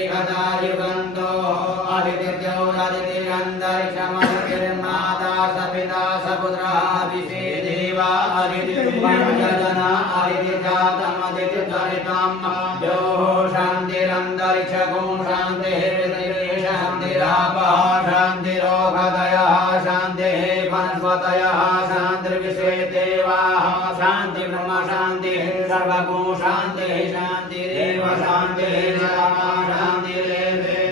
युगंतो आदित्यो आदित्यंतरिक्षमर्माता सपिता सपुत्रः विषे देवा आदित्यजना आदित्यजातमदित्यचरितं यो शान्तिरन्तरिक्षगो शान्तिः शान्तिरापः शान्तिरोगदयः शान्तिः वनस्पतयः शान्तिर्विश्वे देवाः शान्ति ब्रह्म शान्तिः सर्वगो शान्तिः शान्तिरेव शान्तिः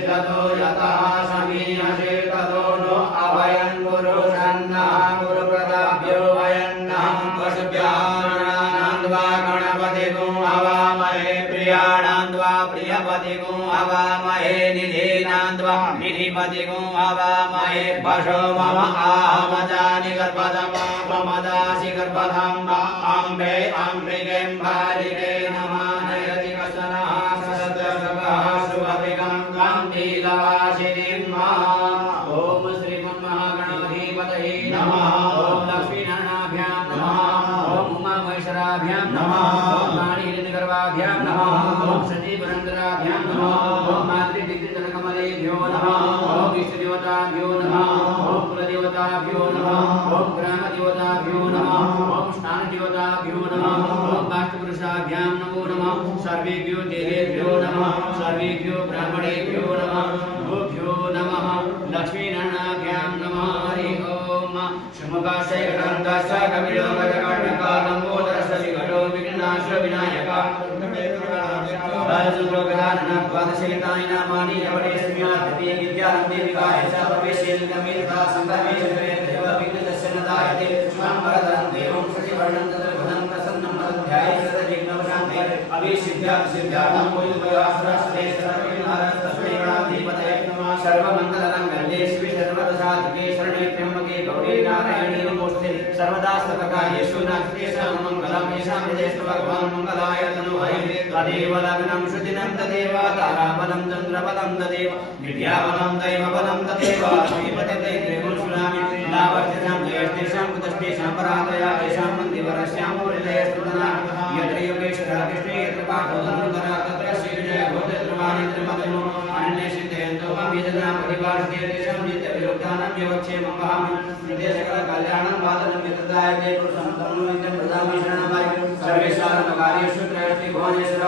ततो यतः समीयसे ततो नो अभयं गुरु सन्नः गुरुप्रदाभ्यो वयन्नः पशुभ्यानान्द्वा गणपतिगो अवामहे प्रियाणान्द्वा प्रियपतिगो अवामहे निधीनान्द्वा निधिपतिगो अवामहे पशो मम आहमजानि गर्भदमापमदासि गर्भधं वा अम्बे अम्बिके भारिके नमः नयति वसनः सततः शुभविगं लीलावासिनीं ओम श्री महागणाधिपतये नमः ओम लक्ष्मीनारायणाभ्यां नमः ओम उमामहेश्वराभ्यां नमः ओम नारीगर्भाभ्यां नमः ओम सतीवरंदराभ्यां नमः ओम मातृदिग्गजनकमलेभ्यो नमः ओम इष्टदेवताभ्यो नमः ओम कुलदेवताभ्यो नमः ओम ग्रामदेवताभ्यो नमः ओम स्नानदेवताभ्यो नमः ओम वास्तुपुरुषाभ्यां नमो नमः सर्वेभ्यो देवेभ्यो नमः सर्वेभ्यो ब्राह्मणेभ्यो नमः भूभ्यो नमः लक्ष्मीनारायणाभ्यां नमः हरि ओम शुभकाशय गणन्दस्य कविलोकजगण्डकालम्बोदरस्य घटो विघ्नाश विनायक द्वादशेतानि नामानि यवनेऽस्म्याद्वितीये विद्यारम्भे विवाहे च प्रवेशेऽल्गमेधा सङ्गमे देव विघ्नस्य न दायते शुभाम्बरधरं देवं शशिवर्णं चतुर्भुजं प्रसन्नं मदध्याये सर्वविघ्नोपशान्ते अभिसिद्ध्यार्थं मुनिर्भयासुरस्ते सर्वविघ्नहरस्तस्मै गणाधिपतये नमः सर्वमङ्गलमङ्गल्ये शिवे सर्वदशाधिके शरणे त्र्यम्बके गौरी नारायणी नमोऽस्ते सर्वदा सर्वकार्येषु नास्तेषां मङ्गलं येषां हृदयेषु भगवान् मङ्गलाय तनूहरि तदेव लग्नं श्रुतिनं तदेव ताराबलं चन्द्रबलं तदेव विद्याबलं दैवबलं तदेव श्रीपतिते त्रिगुणसुनामि लाभर्तिषां जयस्तेषां कुतस्तेषां परादया येषां मन्दिरस्यां हृदयस्तुतना यत्र योगेश्वरः कृष्णे यत्र पाठोदनुतरः तत्र श्रीविजय भोजत्रवाणि त्रिमदनो अनन्यसिद्धयन्तो मां यजनां परिवारस्ते तेषां नित्यविरुद्धानां योगक्षेमं वहामि नित्यसकलकल्याणं वादनं यतदायते पुरुषं तन्नो नित्यं प्रदामि शरणं सर्वेषां कार्येषु त्रयस्ति भुवनेश्वर